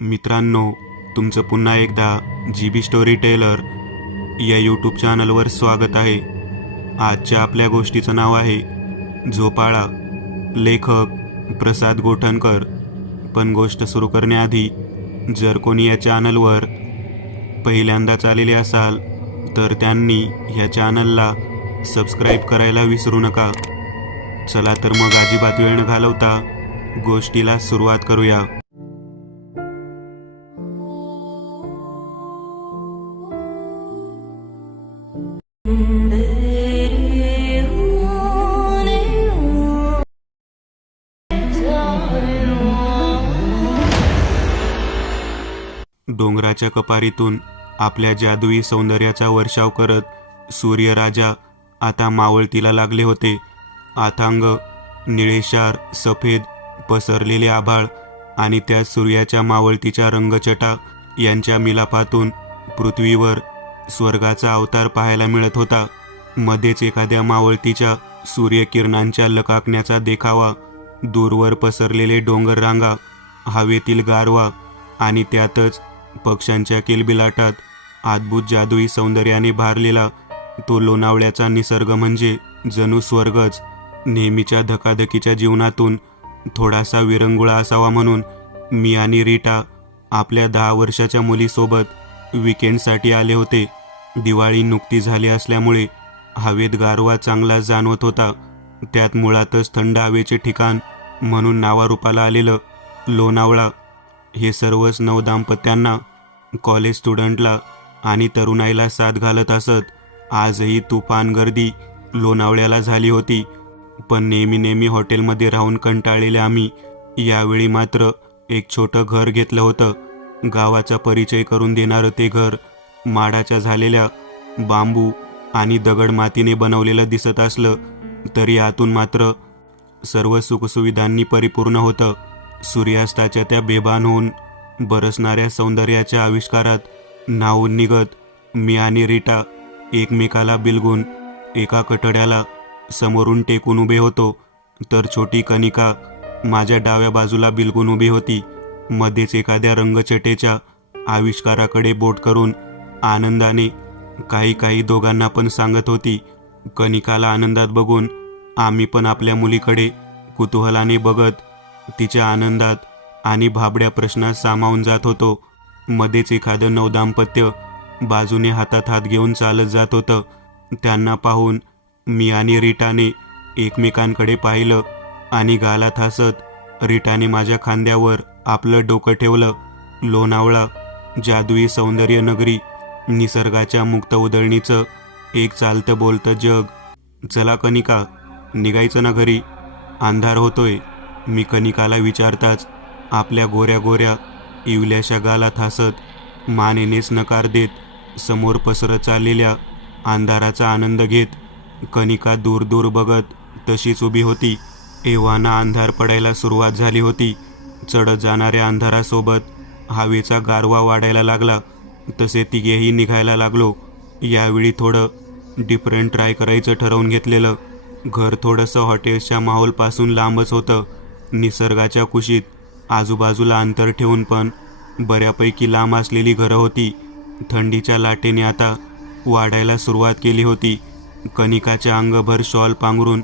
मित्रांनो, तुमचं पुन्हा एकदा GB स्टोरी टेलर या यूट्यूब चॅनलवर स्वागत आहे. आजच्या आपल्या गोष्टीचं नाव आहे झोपाळा. लेखक प्रसाद गोठणकर. पण गोष्ट सुरू करण्याआधी जर कोणी या चॅनलवर पहिल्यांदाच आलेले असाल तर त्यांनी ह्या चॅनलला सबस्क्राईब करायला विसरू नका. चला तर मग अजिबात वेळ न घालवता गोष्टीला सुरुवात करूया. डोंगराच्या कपारीतून आपल्या जादुई सौंदर्याचा वर्षाव करत सूर्यराजा आता मावळतीला लागले होते. आथांग निळेशार सफेद पसरलेले आभाळ आणि त्या सूर्याच्या मावळतीच्या रंगछटा यांच्या मिलापातून पृथ्वीवर स्वर्गाचा अवतार पाहायला मिळत होता. मध्येच एखाद्या मावळतीच्या सूर्यकिरणांच्या लकाकण्याचा देखावा, दूरवर पसरलेले डोंगर रांगा, हवेतील गारवा आणि त्यातच पक्ष्यांच्या किलबिलाटात अद्भुत जादुई सौंदर्याने भारलेला तो लोणावळ्याचा निसर्ग म्हणजे जणू स्वर्गच. नेहमीच्या धकाधकीच्या जीवनातून थोडासा विरंगुळा असावा म्हणून मी आणि रीटा आपल्या 10 वर्षाच्या मुलीसोबत विकेंडसाठी आले होते. दिवाळी नुकती झाली असल्यामुळे हवेत गारवा चांगला जाणवत होता. त्यात मुळातच थंड हवेचे ठिकाण म्हणून नावारूपाला आलेलं लोणावळा हे सर्वच नवदाम्पत्यांना, कॉलेज स्टुडंटला आणि तरुणाईला साथ घालत असत. आजही तुफान गर्दी लोणावळ्याला झाली होती. पण नेहमी हॉटेलमध्ये राहून कंटाळलेले आम्ही यावेळी मात्र एक छोटं घर घेतलं होतं. गावाचा परिचय करून देणारं ते घर माडाच्या झालेल्या बांबू आणि दगड मातीने बनवलेलं दिसत असलं तरी आतून मात्र सर्व सुखसुविधांनी परिपूर्ण होतं. सूर्यास्ताच्या त्या बेभान होऊन बरसणाऱ्या सौंदर्याच्या आविष्कारात न्हावून निघत मी आणि रीटा एकमेकाला बिलगून एका कठड्याला समोरून टेकून उभे होतो, तर छोटी कनिका माझ्या डाव्या बाजूला बिलगून उभी होती. मध्येच एखाद्या रंगछटेच्या आविष्काराकडे बोट करून आनंदाने काही दोघांना पण सांगत होती. कनिकाला आनंदात बघून आम्ही पण आपल्या मुलीकडे कुतूहलाने बघत तिच्या आनंदात आणि भाबड्या प्रश्नात सामावून जात होतो. मध्येच एखादं नवदाम्पत्य बाजूने हातात हात घेऊन चालत जात होतं. त्यांना पाहून मी आणि रीटाने एकमेकांकडे पाहिलं आणि गालात हसत रीटाने माझ्या खांद्यावर आपलं डोकं ठेवलं. लोणावळा जादुई सौंदर्य नगरी, निसर्गाच्या मुक्त उधळणीचं एक चालतं बोलतं जग. चला कनिका, निघायचं ना घरी, अंधार होतोय, मी कनिकाला विचारताच आपल्या गोऱ्या इवल्याशा गालात हसत मानेनेच नकार देत समोर पसरत चाललेल्या अंधाराचा आनंद घेत कनिका दूर बघत तशीच उभी होती. एव्हाना अंधार पडायला सुरुवात झाली होती. चढत जाणाऱ्या अंधारासोबत हवेचा गारवा वाढायला लागला. तसे तिघेही निघायला लागलो. यावेळी थोडं डिफरंट ट्राय करायचं ठरवून घेतलेलं. घर थोडंसं हॉटेल्सच्या माहोलपासून लांबच होतं. निसर्गाच्या कुशीत आजूबाजूला अंतर ठेवून पण बऱ्यापैकी लांब असलेली घरं होती. थंडीच्या लाटेने आता वाढायला सुरुवात केली होती. कनिकाच्या अंगभर शॉल पांघरून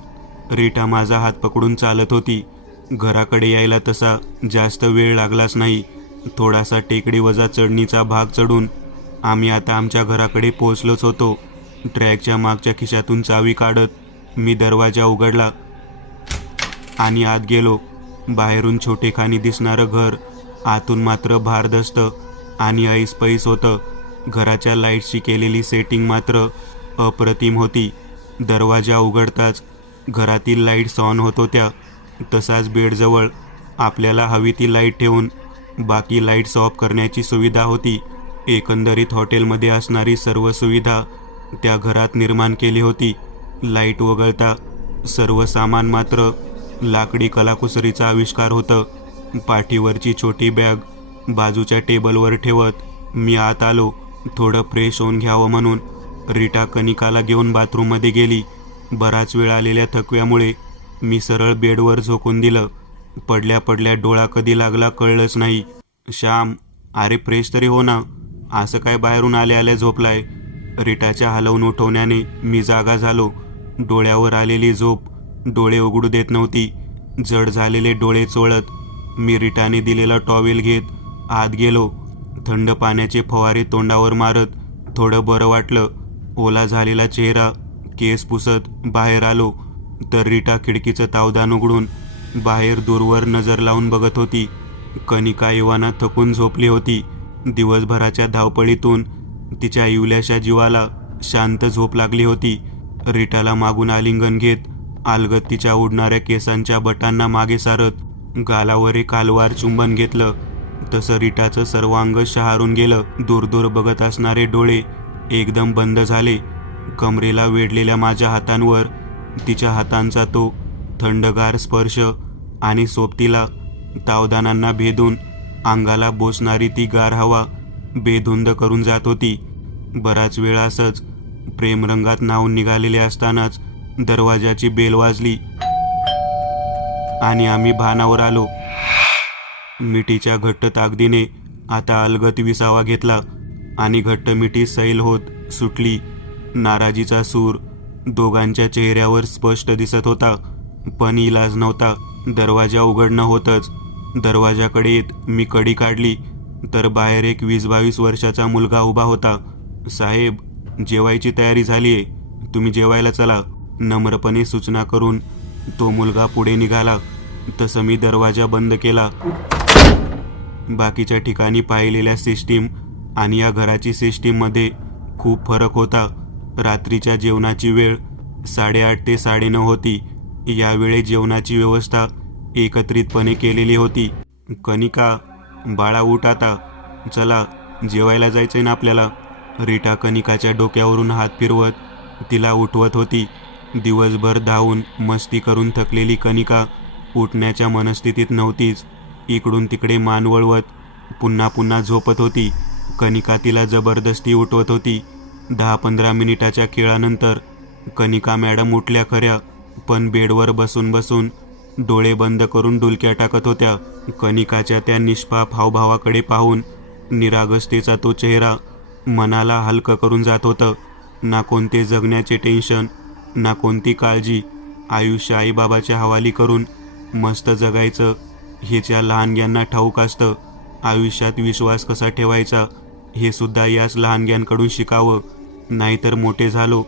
रीटा माझा हात पकडून चालत होती. घराकडे यायला तसा जास्त वेळ लागलाच नाही. थोडासा टेकडी वजा चढणीचा भाग चढून आम्ही आता आमच्या घराकडे पोहोचलोच होतो. ट्रॅकच्या मागच्या खिशातून चावी काढत मी दरवाजा उघडला आणि आत गेलो. बाहेरून छोटेखानी दिसणारं घर आतून मात्र भारदस्त आणि ऐसपैस होतं. घराच्या लाईट्सची केलेली सेटिंग मात्र अप्रतिम होती. दरवाजा उघडताच घरातील लाईट्स ऑन होत होत्या. तसाच बेडजवळ आपल्याला हवी ती लाईट ठेवून बाकी लाईट्स ऑफ करण्याची सुविधा होती. एकंदरीत हॉटेलमध्ये असणारी सर्व सुविधा त्या घरात निर्माण केली होती. लाईट वगळता सर्व सामान मात्र लाकडी कलाकुसरीचा आविष्कार होतं. पाठीवरची छोटी बॅग बाजूच्या टेबलवर ठेवत मी आत आलो. थोडं फ्रेश होऊन घ्यावं म्हणून रीटा कनिकाला घेऊन बाथरूममध्ये गेली. बराच वेळ आलेल्या थकव्यामुळे मी सरळ बेडवर झोकून दिलं. पडल्या डोळा कधी लागला कळलंच नाही. श्याम, अरे फ्रेश तरी हो ना, असं काय बाहेरून आल्या आल्या झोपलाय? रीटाच्या हलवून उठवण्याने मी जागा झालो. डोळ्यावर आलेली झोप डोळे उघडू देत नव्हती. जड झालेले डोळे चोळत मी रीटाने दिलेला टॉवेल घेत आत गेलो. थंड पाण्याचे फवारे तोंडावर मारत थोडं बरं वाटलं. ओला झालेला चेहरा केस पुसत बाहेर आलो तर रीटा खिडकीचं तावदान उघडून बाहेर दूरवर नजर लावून बघत होती. कनिका इवाना थकून झोपली होती. दिवसभराच्या धावपळीतून तिच्या इवल्याशा जीवाला शांत झोप लागली होती. रीटाला मागून आलिंगन घेत अलगद तिच्या उडणाऱ्या केसांच्या बटांना मागे सारत गालावर एक हलवार चुंबन घेतलं. तसं रीटाचं सर्वांग शहारून गेलं. दूर दूर बघत असणारे डोळे एकदम बंद झाले. कमरेला वेढलेल्या माझ्या हातांवर तिच्या हातांचा तो थंडगार स्पर्श आणि सोबतीला तावदानांना भेदून अंगाला बोचणारी ती गार हवा बेधुंद करून जात होती. बराच वेळ असंच प्रेमरंगात न्हावून निघालेले असतानाच दरवाजाची बेल वाजली आणि आम्ही भानावर आलो. मिठीच्या घट्ट ताकदीने आता अलगद विसावा घेतला आणि घट्ट मिठी सैल होत सुटली. नाराजीचा सूर दोघांच्या चेहऱ्यावर स्पष्ट दिसत होता, पण इलाज नव्हता. दरवाजा उघडणं होतच. दरवाजाकडे येत मी कडी काढली तर बाहेर एक 20-22 वर्षाचा मुलगा उभा होता. साहेब, जेवायची तयारी झालीये, तुम्ही जेवायला चला, नम्रपणे सूचना करून तो मुलगा पुढे निघाला. तसं मी दरवाजा बंद केला. बाकीच्या ठिकाणी पाहिलेल्या सिस्टीम आणि या घराची सिस्टीममध्ये खूप फरक होता. रात्रीच्या जेवणाची वेळ 8:30 ते 9:30 होती. यावेळी जेवणाची व्यवस्था एकत्रितपणे केलेली होती. कनिका, बाळा उठ आता, चला जेवायला जायचंय ना आपल्याला. रीटा कनिकाच्या डोक्यावरून हात फिरवत तिला उठवत होती. दिवसभर धावून मस्ती करून थकलेली कनिका उठण्याच्या मनस्थितीत नव्हतीच. इकडून तिकडे मान वळवत पुन्हा पुन्हा झोपत होती. कनिका तिला जबरदस्ती उठवत होती. 10-15 मिनिटाच्या खेळानंतर कनिका मॅडम उठल्या खऱ्या, पण बेडवर बसून बसून डोळे बंद करून डुलक्या टाकत होत्या. कनिकाच्या त्या निष्पाप हावभावाकडे पाहून निरागसतेचा तो चेहरा मनाला हलकं करून जात होतं. ना कोणते जगण्याचे टेन्शन, ना कोणती काळजी. आयुष्य आईबाबाच्या हवाली करून मस्त जगायचं हेच या लहानग्यांना ठाऊक असतं. आयुष्यात विश्वास कसा ठेवायचा हे सुद्धा याच लहानग्यांकडून शिकावं. नाहीतर मोठे झालो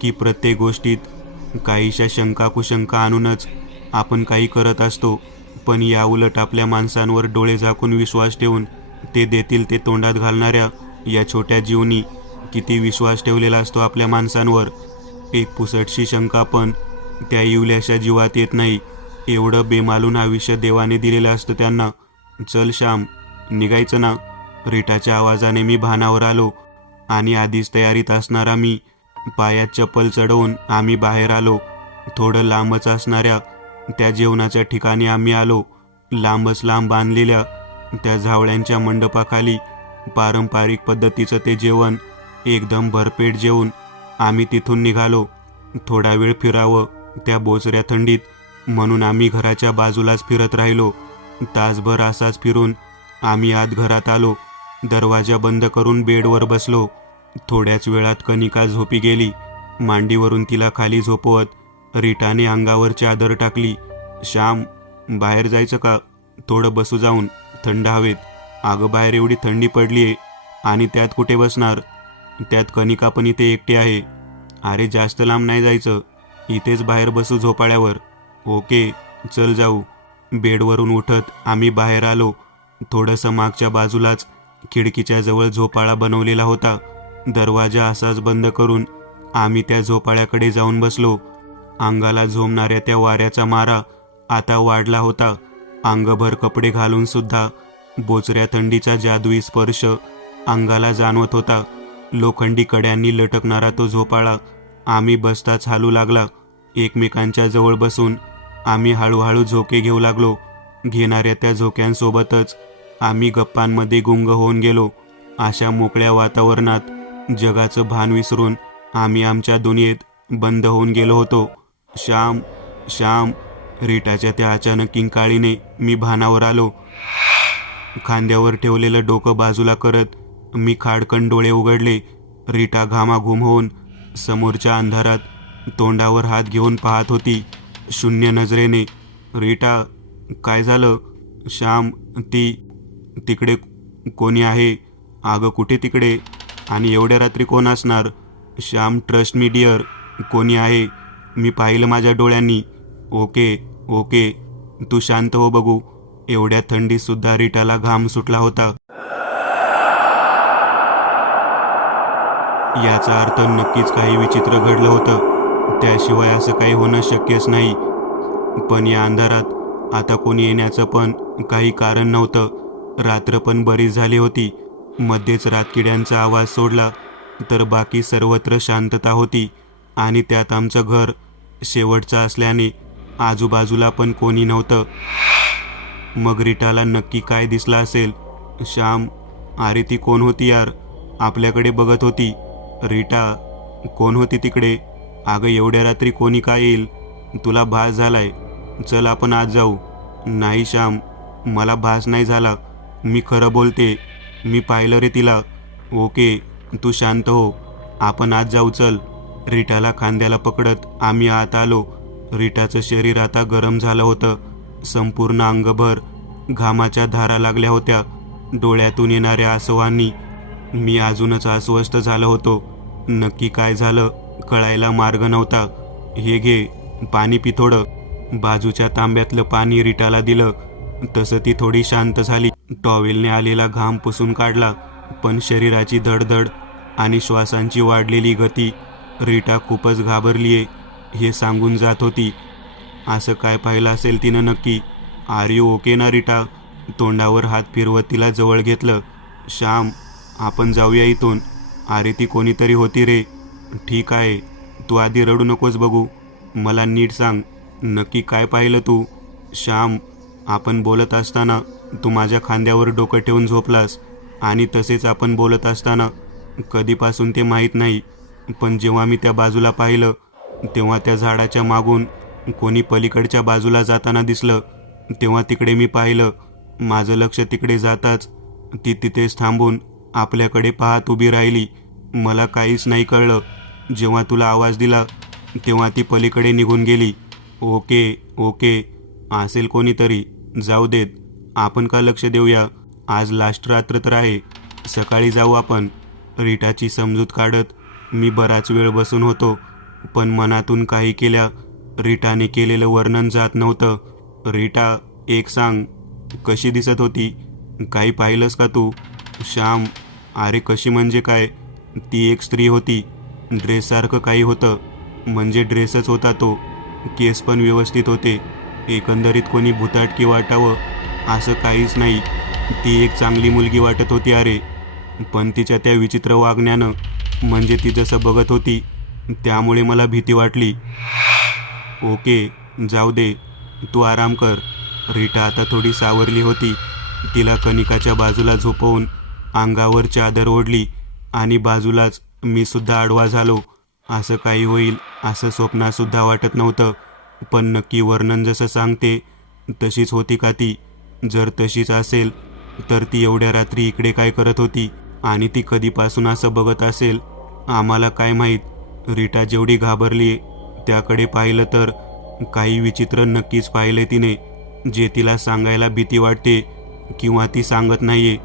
की प्रत्येक गोष्टीत काहीशा शंका कुशंका आणूनच आपण काही करत असतो. पण या उलट आपल्या माणसांवर डोळे झाकून विश्वास ठेवून ते देतील ते तोंडात घालणाऱ्या या छोट्या जीवनी किती विश्वास ठेवलेला असतो आपल्या माणसांवर. एक पुसटशी शंका पण त्या इवल्याशा जीवात येत नाही. एवढं बेमालून आयुष्य देवाने दिलेलं असतं त्यांना. चल श्याम, निघायचं ना. रीटाच्या आवाजाने मी भानावर आलो आणि आधीच तयारीत असणारा मी पायात चप्पल चढवून आम्ही बाहेर आलो. थोडं लांबच असणाऱ्या त्या जेवणाच्या ठिकाणी आम्ही आलो. लांबच लांब बांधलेल्या त्या झावळ्यांच्या मंडपाखाली पारंपरिक पद्धतीचं ते जेवण एकदम भरपेट जेवून आम्ही तिथून निघालो. थोडा वेळ फिरावं त्या बोचऱ्या थंडीत म्हणून आम्ही घराच्या बाजूलाच फिरत राहिलो. तासभर असाच फिरून आम्ही आत घरात आलो. दरवाजा बंद करून बेडवर बसलो. थोड्याच वेळात कनिका झोपी गेली. मांडीवरून तिला खाली झोपवत रीटाने अंगावर चादर टाकली. श्याम, बाहेर जायचं का? थोडं बसू जाऊन थंड हवेत. अगं बाहेर एवढी थंडी पडलीये आणि त्यात कुठे बसणार? त्यात कनिका पण इथे एकटी आहे. अरे जास्त लांब नाही जायचं, इथेच बाहेर बसू झोपाळ्यावर. ओके, चल जाऊ. बेडवरून उठत आम्ही बाहेर आलो. थोडंसं मागच्या बाजूलाच खिडकीच्या जवळ झोपाळा बनवलेला होता. दरवाजा असाच बंद करून आम्ही त्या झोपाळ्याकडे जाऊन बसलो. अंगाला झोंबणाऱ्या त्या वाऱ्याचा मारा आता वाढला होता. अंगभर कपडे घालून सुद्धा बोचऱ्या थंडीचा जादुई स्पर्श अंगाला जाणवत होता. लोखंडी कड्यांनी लटकणारा तो झोपाळा आम्ही बसताच हालू लागला. एकमेकांच्या जवळ बसून आम्ही हळूहळू झोके घेऊ लागलो. घेणाऱ्या त्या झोक्यांसोबतच आम्ही गप्पांमध्ये गुंग होऊन गेलो. अशा मोकळ्या वातावरणात जगाचं भान विसरून आम्ही आमच्या दुनियेत बंद होऊन गेलो होतो. श्याम, श्याम, रीटाच्या त्या अचानक किंकाळीने मी भानावर आलो. खांद्यावर ठेवलेलं डोकं बाजूला करत मी खाडकन डोळे उघडले. रीटा घामाघूम होऊन समोरच्या अंधारात तोंडावर हात घेऊन पाहत होती शून्य नजरेने. रीटा, काय झालं? श्याम, तिकडे कोणी आहे? अगं कुठे तिकडे? आणि एवढ्या रात्री कोण असणार? श्याम, ट्रस्ट मी डिअर, कोणी आहे. मी पाहिलं माझ्या डोळ्यांनी. ओके ओके, तू शांत हो बघू. एवढ्या थंडीत सुद्धा रीटाला घाम सुटला होता. याचा अर्थ नक्कीच काही विचित्र घडलं होतं. त्याशिवाय असं काही होणं शक्यच नाही. पण या अंधारात आता कोणी येण्याचं पण काही कारण नव्हतं. रात्र पण बरीच झाली होती. मध्येच रातकिड्यांचा आवाज सोडला तर बाकी सर्वत्र शांतता होती. आणि त्यात आमचं घर शेवटचं असल्याने आजूबाजूला पण कोणी नव्हतं. मग रीटाला नक्की काय दिसलं असेल? श्याम, अरे ती कोण होती यार? आपल्याकडे बघत होती. रीटा, कोण होती तिकडे? अगं एवढ्या रात्री कोणी काय येईल? तुला भास झालाय? चल आपण आज जाऊ. नाही श्याम, मला भास नाही झाला. मी खरं बोलते. मी पाहिलं रे तिला. ओके, तू शांत हो. आपण आज जाऊ, चल. रीटाला खांद्याला पकडत आम्ही आत आलो. रीटाचं शरीर आता गरम झालं होतं. संपूर्ण अंगभर घामाच्या धारा लागल्या होत्या. डोळ्यातून येणाऱ्या आसवांनी मी अजूनच अस्वस्थ झालो होतो. नक्की काय झालं कळायला मार्ग नव्हता. हे घे, पाणी पी थोडं. बाजूच्या तांब्यातलं पाणी रीटाला दिलं तसं ती थोडी शांत झाली. टॉवेलने आलेला घाम पुसून काढला. पण शरीराची धडधड आणि श्वासांची वाढलेली गती रीटा खूपच घाबरलीये हे सांगून जात होती. असं काय पाहिलं असेल तिनं नक्की? आर यू ओके ना रीटा? तोंडावर हात फिरवत तिला जवळ घेतलं. श्याम, आपण जाऊया इथून. अरे ती कोणीतरी होती रे. ठीक आहे, तू आधी रडू नकोस बघू. मला नीट सांग, नक्की काय पाहिलं तू? श्याम, आपण बोलत असताना तू माझ्या खांद्यावर डोकं ठेवून झोपलास. आणि तसेच आपण बोलत असताना कधीपासून ते माहीत नाही, पण जेव्हा मी त्या बाजूला पाहिलं तेव्हा त्या झाडाच्या मागून कोणी पलीकडच्या बाजूला जाताना दिसलं. तेव्हा तिकडे मी पाहिलं. माझं लक्ष तिकडे जाताच ती तिथेच थांबून आपल्याकडे पाहत उभी राहिली. मला काहीच नाही कळलं. जेव्हा तुला आवाज दिला तेव्हा ती पलीकडे निघून गेली. ओके ओके, असेल कोणीतरी. जाऊ देत, आपण का लक्ष देऊया? आज लास्ट रात्र तर आहे. सकाळी जाऊ आपण. रीटाची समजूत काढत मी बराच वेळ बसून होतो. पण मनातून काही केल्या रीटाने केलेलं वर्णन जात नव्हतं. रीटा, एक सांग, कशी दिसत होती? काही पाहिलंस का तू? श्याम, अरे कशी म्हणजे काय? ती एक स्त्री होती. ड्रेससारखं काही होतं. म्हणजे ड्रेसच होता तो. केस पण व्यवस्थित होते. एकंदरीत कोणी भुताटकी वाटावं असं काहीच नाही. ती एक चांगली मुलगी वाटत होती अरे. पण तिच्या त्या विचित्र वागण्यानं, म्हणजे ती जसं बघत होती त्यामुळे मला भीती वाटली. ओके, जाऊ दे, तू आराम कर. रीटा आता थोडी सावरली होती. तिला कणिकाच्या बाजूला झोपवून अंगावर चादर ओढली आणि बाजूलाच मी सुद्धा आडवा झालो. असं काही होईल असं स्वप्नातसुद्धा वाटत नव्हतं. पण नक्की वर्णन जसं सांगते तशीच होती का ती? जर तशीच असेल तर ती एवढ्या रात्री इकडे काय करत होती? आणि ती कधीपासून असं बघत असेल आम्हाला काय माहीत. रीटा जेवढी घाबरली त्याकडे पाहिलं तर काही विचित्र नक्कीच पाहिले तिने, जे तिला सांगायला भीती वाटते किंवा ती सांगत नाहीये.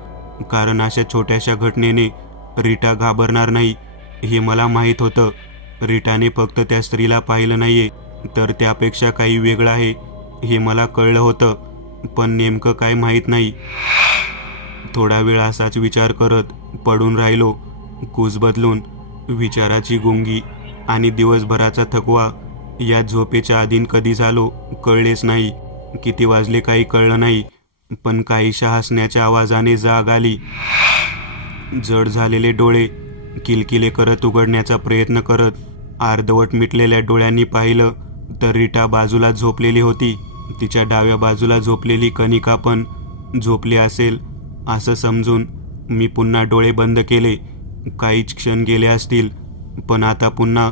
कारण अशा छोट्याशा घटनेने रीटा घाबरणार नाही हे मला माहीत होतं. रीटाने फक्त त्या स्त्रीला पाहिलं नाहीये, तर त्यापेक्षा काही वेगळं आहे हे मला कळलं होतं. पण नेमकं काय माहीत नाही. थोडा वेळ असाच विचार करत पडून राहिलो. कूस बदलून विचाराची गुंगी आणि दिवसभराचा थकवा या झोपेच्या अधीन कधी झालो कळलेच नाही. किती वाजले काही कळलं नाही. पण काहीशा हसण्याच्या आवाजाने जाग आली. जड झालेले डोळे किलकिले करत उघडण्याचा प्रयत्न करत अर्धवट मिटलेल्या डोळ्यांनी पाहिलं तर रीटा बाजूला झोपलेली होती. तिच्या डाव्या बाजूला झोपलेली कणिका पण झोपली असेल असं समजून मी पुन्हा डोळे बंद केले. काहीच क्षण गेले असतील, पण आता पुन्हा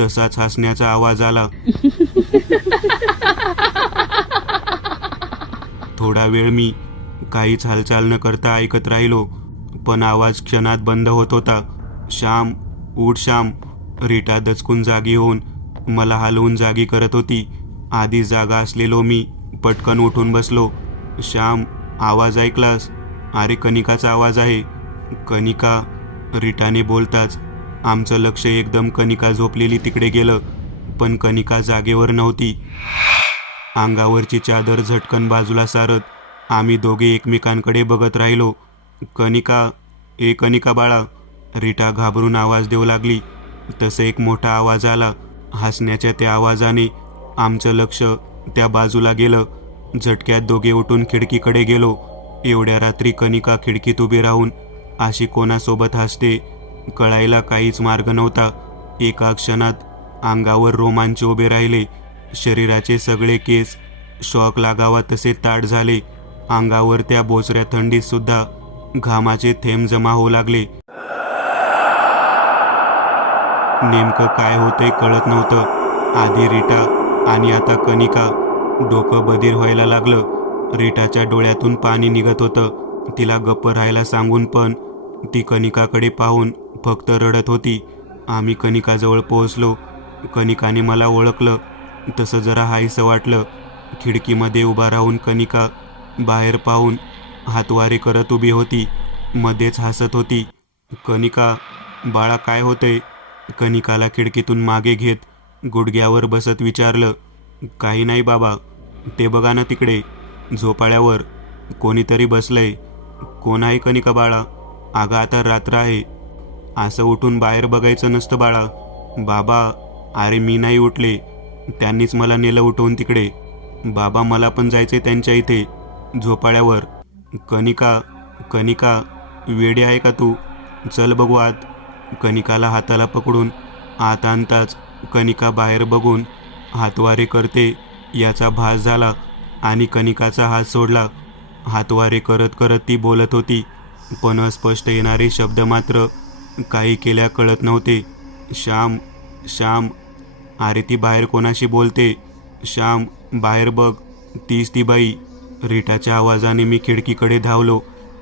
तसाच हसण्याचा आवाज आला. थोडा वेळ मी काहीच हालचाल न करता ऐकत राहिलो, पण आवाज क्षणात बंद होत होता. श्याम, उठ श्याम. रीटा दचकून जागी होऊन मला हलवून जागी करत होती. आधी जागा असलेलो मी पटकन उठून बसलो. श्याम, आवाज ऐकलास? अरे कनिकाचा आवाज आहे. कनिका, रीटाने बोलताच आमचं लक्ष एकदम कनिका झोपलेली तिकडे गेलं, पण कनिका जागेवर नव्हती. अंगावरची चादर झटकन बाजूला सारत आम्ही दोघे एकमेकांकडे बघत राहिलो. कनिका, ए कनिका बाळा. रीटा घाबरून आवाज देऊ लागली. तसं एक मोठा आवाज आला. हसण्याच्या त्या आवाजाने आमचं लक्ष त्या बाजूला गेलं. झटक्यात दोघे उठून खिडकीकडे गेलो. एवढ्या रात्री कनिका खिडकीत उभी राहून अशी कोणासोबत हसते कळायला काहीच मार्ग नव्हता. एका क्षणात अंगावर रोमांच उभे राहिले. शरीराचे सगळे केस शॉक लागावा तसे ताट झाले. अंगावर त्या बोचऱ्या थंडीत सुद्धा घामाचे थेंब जमा होऊ लागले. नेमकं काय होतंय कळत नव्हतं. आधी रीटा आणि आता कनिका. डोकं बधीर व्हायला लागलं. रीटाच्या डोळ्यातून पाणी निघत होतं. तिला गप्प राहायला सांगून पण ती कनिकाकडे पाहून फक्त रडत होती. आम्ही कनिकाजवळ पोहोचलो. कनिकाने मला ओळखलं. तसं जरा हायसं वाटलं. खिडकीमध्ये उभा राहून कनिका बाहेर पाहून हातवारे करत उभी होती. मध्येच हसत होती. कनिका बाळा, काय होतंय? कनिकाला खिडकीतून मागे घेत गुडघ्यावर बसत विचारलं. काही नाही बाबा, ते बघा ना तिकडे झोपाळ्यावर कोणीतरी बसलंय. कोण आहे कनिका बाळा? अगं आता रात्र आहे, असं उठून बाहेर बघायचं नसतं बाळा. बाबा, अरे मी नाही उठले, त्यांनीच मला नेलं उठवून तिकडे. बाबा मला पण जायचंय त्यांच्या इथे झोपाळ्यावर. कनिका, कनिका वेडे आहे का तू? चल बघू आत. कनिकाला हाताला पकडून आत आणताच कनिका बाहेर बघून हातवारे करते याचा भास झाला आणि कनिकाचा हात सोडला. हातवारे करत करत ती बोलत होती, पण अस्पष्ट येणारे शब्द मात्र काही केल्या कळत नव्हते. श्याम, श्याम. अरे ती बाहेर कोणाशी बोलते? श्याम, बाहेर बघ, तीच ती बाई. रीटाच्या आवाजाने मी खिडकीकडे धावलो.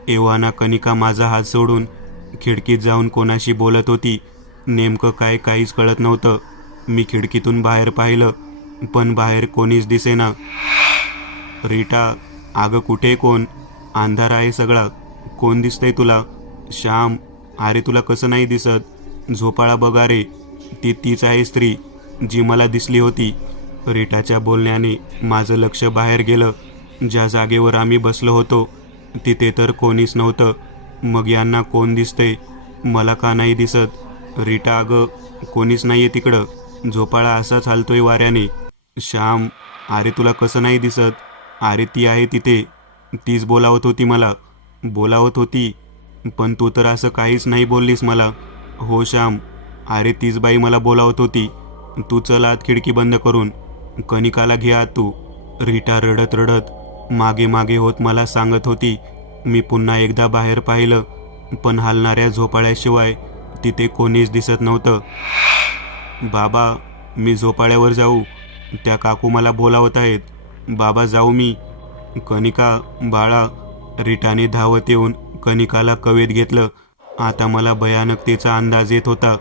एव्हाना कनिका माझा हात सोडून खिडकीत जाऊन कोणाशी बोलत होती. नेमकं काय काहीच कळत नव्हतं. मी खिडकीतून बाहेर पाहिलं, पण बाहेर कोणीच दिसेना. रीटा, अगं कुठे कोण? अंधार आहे सगळा. कोण दिसतंय तुला? श्याम, अरे तुला कसं नाही दिसत? झोपाळा बघा रे, तीच आहे स्त्री जी मला दिसली होती. रीटाच्या बोलण्याने माझं लक्ष बाहेर गेलं. ज्या जागेवर आम्ही बसलो होतो तिथे तर कोणीच नव्हतं. मग यांना कोण दिसतंय? मला का नाही दिसत? रीटा, अगं कोणीच नाहीये तिकडं. झोपाळा असाच हालतोय वाऱ्याने. श्याम, अरे तुला कसं नाही दिसत? अरे ती आहे तिथे, तीच बोलावत होती मला. बोलावत होती? पण तू तर असं काहीच नाही बोललीस मला. हो श्याम, अरे तीच बाई मला बोलावत होती. तू चल आत खिडकी बंद करून. कनिकाला घे आत तू. रीटा रडत रडत मागे मागे होत मला सांगत होती. मी पुन्हा एकदा बाहेर पाहिलं, पण हलणाऱ्या झोपाळ्याशिवाय तिथे कोणीच दिसत नव्हतं. बाबा, मी झोपाळ्यावर जाऊ? त्या काकू मला बोलावत आहेत. बाबा, जाऊ मी? कनिका बाळा. रीटाने धावत येऊन कनिकाला कवेत घेतलं. आता मला भयानकतेचा अंदाज येत होता.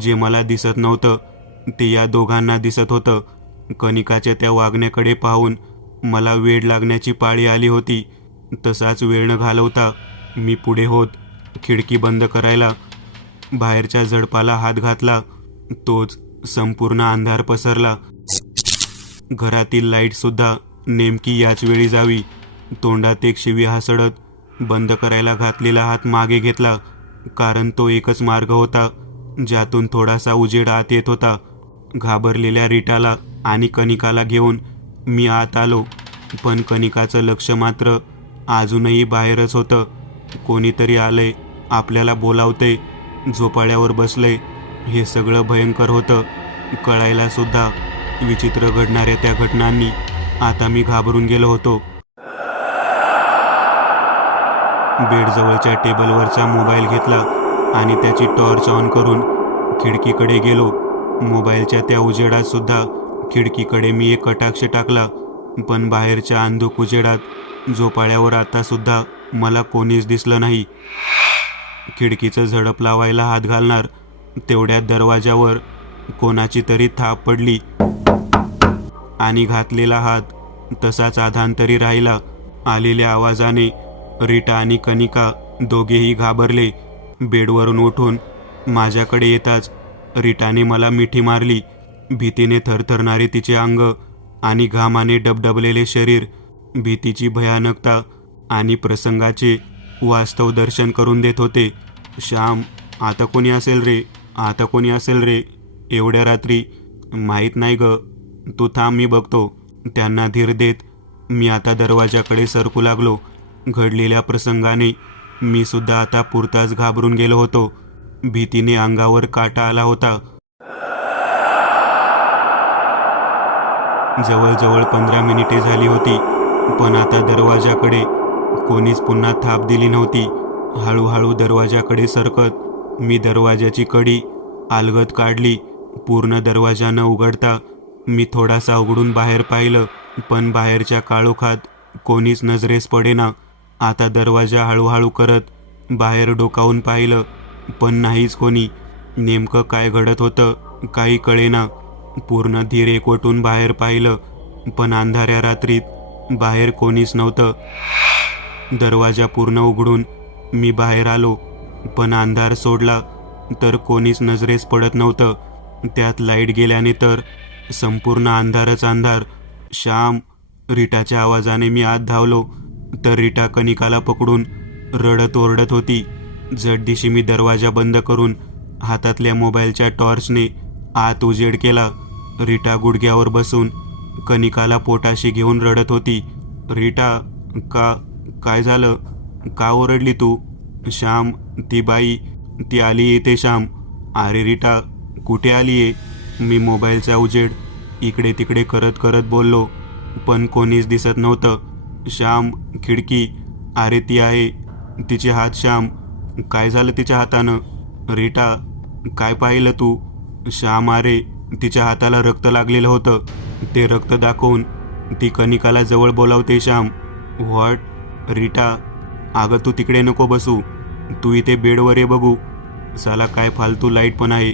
जे मला दिसत नव्हतं ते या दोघांना दिसत होतं. कनिकाच्या त्या वागण्याकडे पाहून मला वेड लागण्याची पाळी आली होती. तसाच वेळ न घालवता मी पुढे होत खिडकी बंद करायला बाहेरच्या झडपाला हात घातला. तोच संपूर्ण अंधार पसरला. घरातील लाईटसुद्धा नेमकी याच वेळी जावी. तोंडात एक शिवी हासडत बंद करायला घातलेला हात मागे घेतला, कारण तो एकच मार्ग होता ज्यातून थोडासा उजेड आत येत होता. घाबरलेल्या रीटाला आणि कनिकाला घेऊन मी आत आलो, पण कनिकाचं लक्ष मात्र अजूनही बाहेरच होतं. कोणीतरी आलंय, आपल्याला बोलावतंय, झोपाळ्यावर बसलंय. हे सगळं भयंकर होतं. कळायला सुद्धा विचित्र घडणाऱ्या त्या घटनांनी आता मी घाबरून गेलो होतो. बेडजवळच्या टेबलवरचा मोबाईल घेतला आणि त्याची टॉर्च ऑन करून खिडकीकडे गेलो. मोबाईलच्या त्या उजेडात सुद्धा खिडकीकडे मी एक कटाक्ष टाकला, पण बाहेरच्या अंधुक उजेडात झोपाळ्यावर आता सुद्धा मला कोणीच दिसलं नाही. खिडकीचं झडप लावायला हात घालणार तेवढ्यात दरवाजावर कोणाची तरी थाप पडली आणि घातलेला हात तसाच आधांतरी राहिला. आलेल्या आवाजाने रीटा आणि कनिका दोघेही घाबरले. बेडवरून उठून माझ्याकडे येताच रीटाने मला मिठी मारली. भीतीने थरथरणारे तिचे अंग आणि घामाने डबडबलेले शरीर भीतीची भयानकता आणि प्रसंगाचे वास्तव दर्शन करून देत होते. श्याम, आता कोणी असेल रे, आता कोणी असेल रे, एवढ्या रात्री? माहीत नाही ग, तू थांब, मी बघतो. त्यांना धीर देत मी आता दरवाजाकडे सरकू लागलो. घडलेल्या प्रसंगाने मी सुद्धा आता पुरताच घाबरून गेलो होतो. भीतीने अंगावर काटा आला होता. जवळजवळ 15 मिनिटे झाली होती, पण आता दरवाजाकडे कोणीच पुन्हा थाप दिली नव्हती. हळूहळू दरवाजाकडे सरकत मी दरवाजाची कडी अलगद काढली. पूर्ण दरवाजा न उघडता मी थोडासा उघडून बाहेर पाहिलं, पण बाहेरच्या काळोखात कोणीच नजरेस पडेना. आता दरवाजा हळूहळू करत बाहेर डोकावून पाहिलं, पण नाहीच कोणी. नेमकं काय घडत होतं काही कळेना. पूर्ण धीर एकवटून बाहेर पाहिलं, पण अंधाऱ्या रात्रीत बाहेर कोणीच नव्हतं. दरवाजा पूर्ण उघडून मी बाहेर आलो, पण अंधार सोडला तर कोणीच नजरेस पडत नव्हतं. त्यात लाईट गेल्याने तर संपूर्ण अंधारच अंधार. श्याम, रीटाच्या आवाजाने मी आत धावलो तर रीटा कनिकाला पकडून रडत ओरडत होती. जडदिशी मी दरवाजा बंद करून हातातल्या मोबाईलच्या टॉर्चने आत उजेड केला. रीटा गुडघ्यावर बसून कनिकाला पोटाशी घेऊन रडत होती. रीटा, काय झालं? का ओरडली तू? श्याम, ती बाई, ती आली येते. श्याम. अरे रीटा, कुठे आली आहे? मी मोबाईलचा उजेड इकडे तिकडे करत करत बोललो, पण कोणीच दिसत नव्हतं. श्याम, खिडकी. अरे ती आहे, तिचे हात. श्याम, काय झालं तिच्या हातानं? रीटा, काय पाहिलं तू? श्याम, अरे तिच्या हाताला रक्त लागलेलं होतं. ते रक्त दाखवून ती कनिकाला जवळ बोलावते. श्याम. व्हॉट? रीटा, अगं तू तिकडे नको बसू, तू इथे बेडवर ये बघू. साला काय फालतू लाईट पण आहे,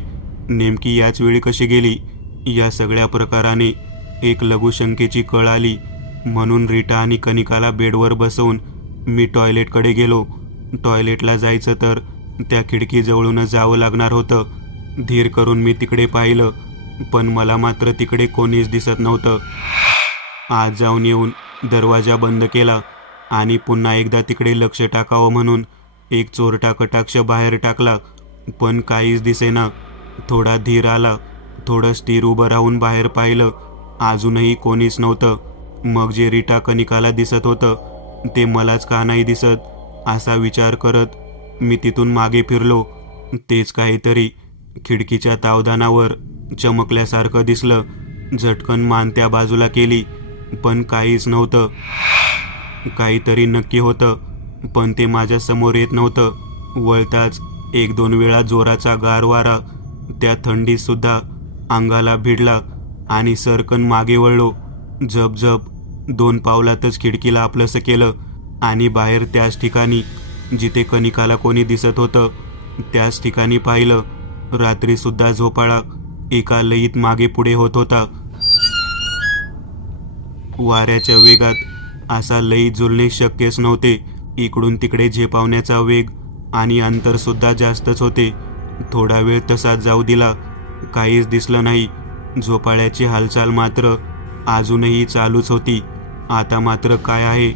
नेमकी याच वेळी कशी गेली? या सगळ्या प्रकाराने एक लघुशंकेची कळ आली. म्हणून रीटा आणि कनिकाला बेडवर बसवून मी टॉयलेटकडे गेलो. टॉयलेटला जायचं तर त्या खिडकीजवळूनच जावं लागणार होतं. धीर करून मी तिकडे पाहिलं, पण मला मात्र तिकडे कोणीच दिसत नव्हतं. आत जाऊन येऊन दरवाजा बंद केला आणि पुन्हा एकदा तिकडे लक्ष टाकावं म्हणून एक चोरटा कटाक्ष बाहेर टाकला, पण काहीच दिसेना. थोडा धीर आला. थोडं स्थिर उभं राहून बाहेर पाहिलं, अजूनही कोणीच नव्हतं. मग जे रीटा कनिकाला दिसत होतं ते मलाच का नाही दिसत, असा विचार करत मी तिथून मागे फिरलो. तेच काहीतरी खिडकीच्या तावदानावर चमकल्यासारखं दिसलं. झटकन मान त्या बाजूला केली, पण काहीच नव्हतं. काहीतरी नक्की होतं, पण ते माझ्या समोर येत नव्हतं. वळताच 1-2 वेळा जोराचा गार वारा त्या थंडीत सुद्धा अंगाला भिडला आणि सरकन मागे वळलो. झपझप 2 पावलातच खिडकीला आपलंसं केलं आणि बाहेर त्याच ठिकाणी जिथे कनिकाला कोणी दिसत होतं त्याच ठिकाणी पाहिलं. रात्री सुद्धा झोपाळा एका लयीत मागे पुढे होत होता. वाऱ्याच्या वेगात असा लई झुलणे शक्यच नव्हते. इकडून तिकडे झेपावण्याचा वेग आणि अंतर सुद्धा जास्तच होते. थोडा वेळ तसाच जाऊ दिला, काहीच दिसलं नाही. झोपाळ्याची हालचाल मात्र अजूनही चालूच होती. आता मात्र काय आहे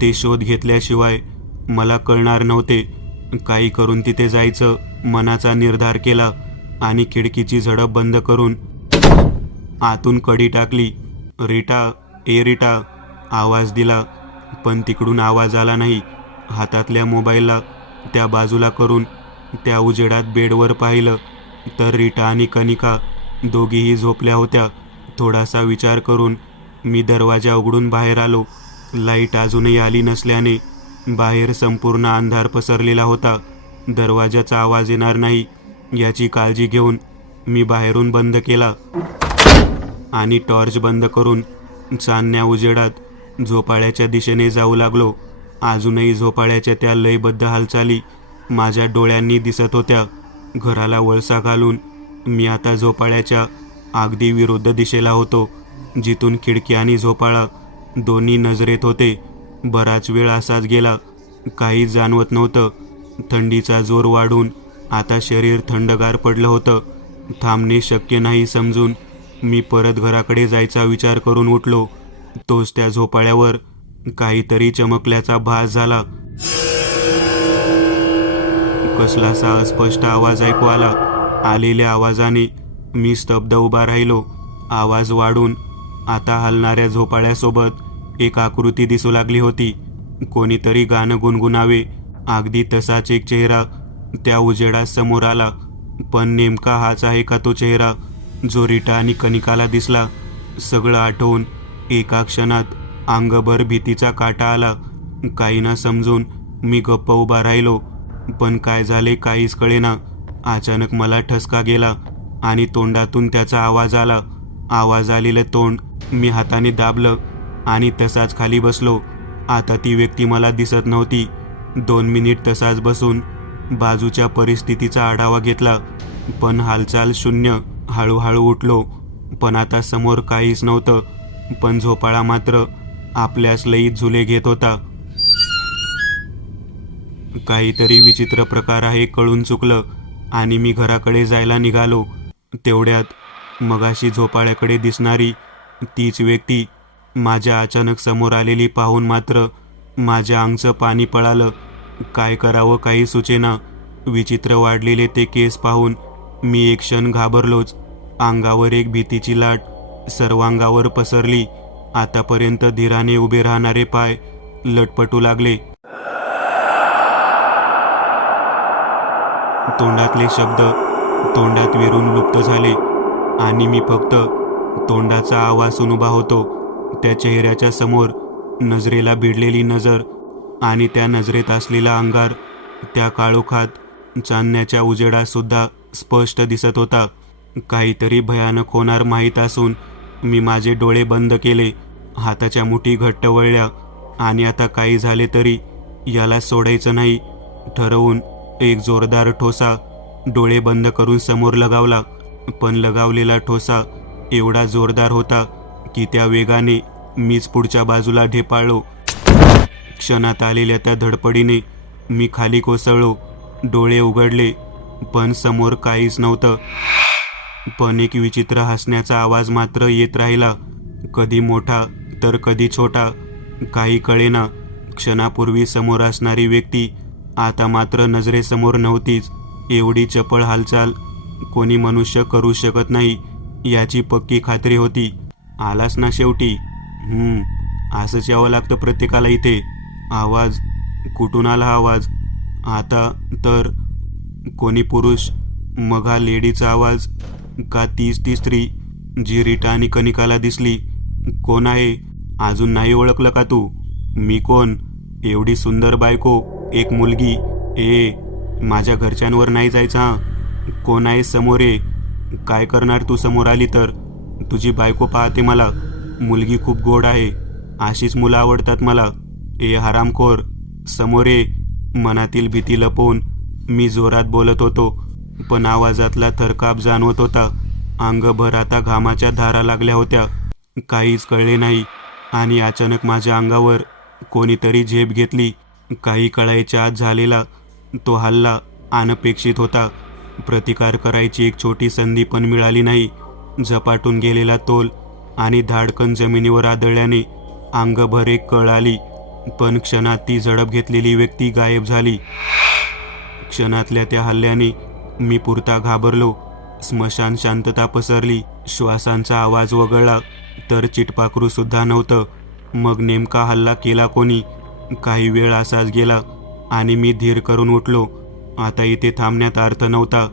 ते शोध घेतल्याशिवाय मला कळणार नव्हते. काही करून तिथे जायचं मनाचा निर्धार केला आणि खिडकीची झडप बंद करून आतून कडी टाकली. रीटा, ए रीटा, आवाज दिला, पण तिकडून आवाज आला नाही. हातातल्या मोबाईलला त्या बाजूला करून त्या उजेडात बेडवर पाहिलं तर रीटा आणि कनिका दोघीही झोपल्या होत्या. थोडासा विचार करून मी दरवाजा उघडून बाहेर आलो. लाईट अजूनही आली नसल्याने बाहेर संपूर्ण अंधार पसरलेला होता. दरवाजाचा आवाज येणार नाही याची काळजी घेऊन मी बाहेरून बंद केला आणि टॉर्च बंद करून चांदण्या उजेडात झोपाळ्याच्या दिशेने जाऊ लागलो. अजूनही झोपाळ्याच्या त्या लयबद्ध हालचाली माझ्या डोळ्यांनी दिसत होत्या. घराला वळसा घालून मी आता झोपाळ्याच्या अगदी विरुद्ध दिशेला होतो, जिथून खिडकी आणि झोपाळा दोन्ही नजरेत होते. बराच वेळ असाच गेला. काही जाणवत नव्हतं. थंडीचा जोर वाढून आता शरीर थंडगार पडलं होतं. थांबणे शक्य नाही समजून मी परत घराकडे जायचा विचार करून उठलो. तोच त्या झोपाळ्यावर काहीतरी चमकल्याचा भास झाला. कसलासा अस्पष्ट आवाज ऐकू आला. आलेल्या आवाजाने मी स्तब्ध उभा राहिलो. आवाज वाढून आता हलणाऱ्या झोपाळ्यासोबत एक आकृती दिसू लागली होती. कोणीतरी गाणं गुणगुणावे अगदी तसाच एक चेहरा त्या उजेडात समोर आला. पण नेमका हाच आहे का तो चेहरा जो रीटा आणि कनिकाला दिसला? सगळं आठवून एका क्षणात अंगभर भीतीचा काटा आला. काही ना समजून मी गप्प उभा राहिलो. पण काय झाले काहीच कळेना. अचानक मला ठसका गेला आणि तोंडातून त्याचा आवाज आला. आवाज आलेलं तोंड मी हाताने दाबलं आणि तसाच खाली बसलो. आता ती व्यक्ती मला दिसत नव्हती. 2 मिनिट तसाच बसून बाजूच्या परिस्थितीचा आढावा घेतला, पण हालचाल शून्य. हळूहळू उठलो, पण आता समोर काहीच नव्हतं. पण झोपाळा मात्र आपल्याच लयीत झुले घेत होता. काहीतरी विचित्र प्रकार आहे कळून चुकलं आणि मी घराकडे जायला निघालो. तेवढ्यात मगाशी झोपाळ्याकडे दिसणारी तीच व्यक्ती माझ्या अचानक समोर आलेली पाहून मात्र माझ्या अंगचं पाणी पळालं. काय करावं काही सुचेना. विचित्र वाढलेले ते केस पाहून मी एक क्षण घाबरलोच. अंगावर एक भीतीची लाट सर्वांगावर पसरली. आतापर्यंत धीराने उभे राहणारे पाय लटपटू लागले. तोंडातले शब्द तोंडात विरून लुप्त झाले आणि मी फक्त तोंडाचा आवाज सुन उभा होतो. त्या चेहऱ्याच्या समोर नजरेला भिडलेली नजर आणि त्या नजरेत असलेला अंगार त्या काळोखात चांदण्याच्या उजेडात सुद्धा स्पष्ट दिसत होता. काहीतरी भयानक होणार माहीत असून मी माझे डोळे बंद केले. हाताच्या मुठी घट्ट वळल्या आणि आता काही झाले तरी याला सोडायचं नाही ठरवून एक जोरदार ठोसा डोळे बंद करून समोर लगावला. पण लगावलेला ठोसा एवढा जोरदार होता की त्या वेगाने मीच पुढच्या बाजूला ढेपाळलो. क्षणात आलेल्या त्या धडपडीने मी खाली कोसळलो. डोळे उघडले पण समोर काहीच नव्हतं. पण एक विचित्र हसण्याचा आवाज मात्र येत राहिला, कधी मोठा तर कधी छोटा. काही कळेना. क्षणापूर्वी समोर असणारी व्यक्ती आता मात्र नजरेसमोर नव्हतीच. एवढी चपळ हालचाल कोणी मनुष्य करू शकत नाही याची पक्की खात्री होती. आलास ना शेवटी. असंच यावं लागतं प्रत्येकाला इथे. आवाज कुठून आला आवाज? आता तर कोणी पुरुष, मग हा लेडीचा आवाज का तीच ती स्त्री जी रीटा आणि कनिकाला दिसली? कोण आहे? अजून नाही ओळखलं का तू? मी कोण? एवढी सुंदर बायको, एक मुलगी. माझ्या घरच्यांवर नाही जायचं हां. कोण आहे समोर? काय करणार तू समोर आली तर? तुझी बायको पाहते मला. मुलगी खूप गोड आहे. अशीच मुलं आवडतात मला. हरामखोर समोर ये. मनातील भीती लपवून मी जोरात बोलत होतो, पण आवाजातला थरकाप जाणवत होता. अंगभर आता घामाच्या धारा लागल्या होत्या. काहीच कळले नाही आणि अचानक माझ्या अंगावर कोणीतरी झेप घेतली. काही कळायच्या आत झालेला तो हल्ला अनपेक्षित होता. प्रतिकार करायची एक छोटी संधी पण मिळाली नाही. झपाटून गेलेला तोल आणि धाडकन जमिनीवर आदळल्याने अंगभर एक कळ आली. पण क्षणात ती झडप घेतलेली व्यक्ती गायब झाली. क्षणातल्या त्या हल्ल्याने मी पुरता घाबरलो. स्मशान शांतता पसरली. श्वासांचा आवाज वगळला तर चिटपाखरू सुद्धा नव्हतं. मग नेमका हल्ला केला कोणी? काही वेळ असाच गेला आणि मी धीर करून उठलो. आता इथे थांबण्यात अर्थ नव्हता.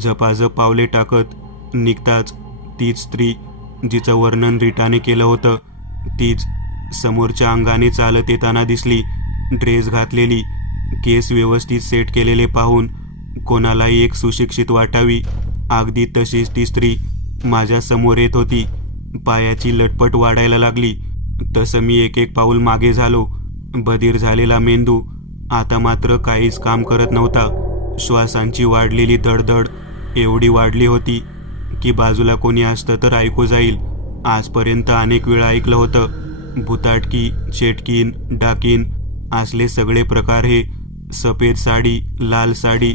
झपाझप पावले टाकत निघताच तीच स्त्री जिचं वर्णन रीटाने केलं होतं तीच समोरच्या अंगाने चालत येताना दिसली. ड्रेस घातलेली, केस व्यवस्थित सेट केलेले पाहून कोणालाही एक सुशिक्षित वाटावी अगदी तशीच ती स्त्री माझ्या समोर येत होती. पायाची लटपट वाढायला लागली. तसं मी एक एक पाऊल मागे झालो. बधीर झालेला मेंदू आता मात्र काहीच काम करत नव्हता. श्वासांची वाढलेली धडधड एवढी वाढली होती की बाजूला कोणी असतं तर ऐकू जाईल. आजपर्यंत अनेक वेळा ऐकलं होतं, भुताटकी, चेटकीन, डाकीन असले सगळे प्रकार हे. सफेद साडी, लाल साडी,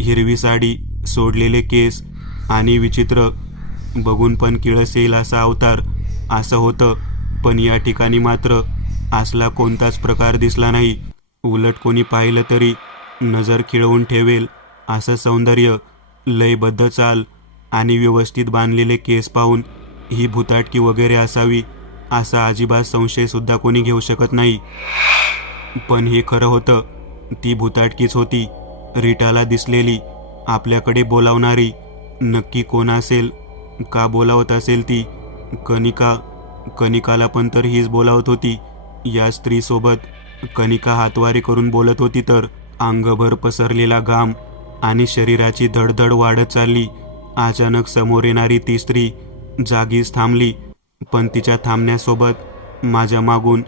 हिरवी साडी, सोडलेले केस आणि विचित्र, बघून पण किळस येईल असा अवतार असं होतं. पण या ठिकाणी मात्र असला कोणताच प्रकार दिसला नाही. उलट कोणी पाहिलं तरी नजर खिळवून ठेवेल असं सौंदर्य, लयबद्ध चाल आणि व्यवस्थित बांधलेले केस पाहून ही भुताटकी वगैरे असावी असा अजिबात संशयसुद्धा कोणी घेऊ शकत नाही. पण हे खरं होतं, ती भुताटकीच होती. रीटाला दिसलेली, आपल्याकडे बोलावणारी. नक्की कोण असेल? का बोलावत असेल ती? कनिकाला पण तर हीच बोलावत होती. या स्त्रीसोबत कनिका हातवारे करून बोलत होती तर अंगभर पसरलेला घाम आणि शरीराची धडधड वाढत चालली. अचानक समोर येणारी ती स्त्री जागीच थांबली. पण तिच्या थांबण्यासोबत माझ्या मागून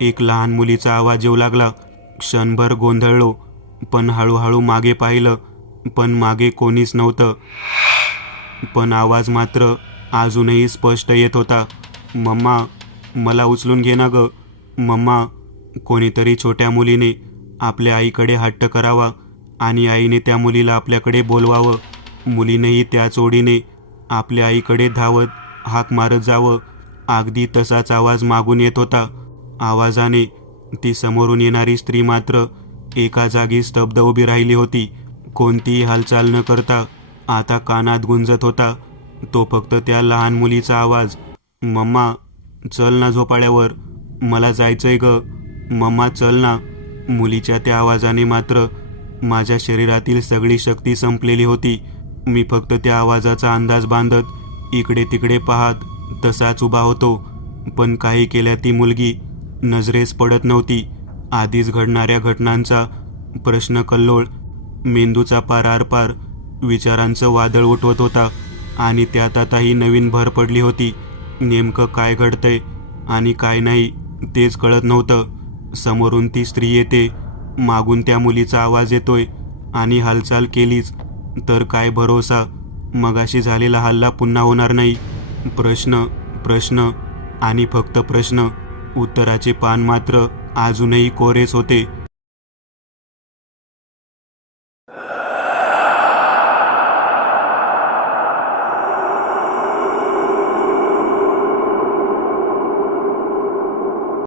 एक लहान मुलीचा आवाज येऊ लागला. क्षणभर गोंधळलो, पण हळूहळू मागे पाहिलं, पण मागे कोणीच नव्हतं. पण आवाज मात्र अजूनही स्पष्ट येत होता. मम्मा, मला उचलून घे ना ग मम्मा. कोणीतरी छोट्या मुलीने आपल्या आईकडे हट्ट करावा आणि आईने त्या मुलीला आपल्याकडे बोलवावं. मुलीनेही त्याच ओढीने आपल्या आईकडे धावत हाक मारत जावं. अगदी तसाच आवाज मागून येत होता. आवाजाने ती समोरून येणारी स्त्री मात्र एका जागी स्तब्ध उभी राहिली होती. कोणतीही हालचाल न करता आता कानात गुंजत होता तो फक्त त्या लहान मुलीचा आवाज. मम्मा, चल ना झोपाळ्यावर, मला जायचंय ग मम्मा, चल ना. मुलीच्या त्या आवाजाने मात्र माझ्या शरीरातील सगळी शक्ती संपलेली होती. मी फक्त त्या आवाजाचा अंदाज बांधत इकडे तिकडे पाहत तसाच उभा होतो. पण काही केल्या ती मुलगी नजरेस पडत नव्हती. आधीच घडणाऱ्या घटनांचा प्रश्नकल्लोळ मेंदूचा पार आरपार विचारांचं वादळ उठवत होता आणि त्यात आता ही नवीन भर पडली होती. नेमकं काय घडतंय आणि काय नाही तेच कळत नव्हतं. समोरून ती स्त्री येते, मागून त्या मुलीचा आवाज येतोय आणि हालचाल केलीच तर काय भरोसा, मगाशी झालेला हल्ला पुन्हा होणार नाही. प्रश्न आणि फक्त प्रश्न. उत्तराचे पान मात्र अजूनही कोरेच होते.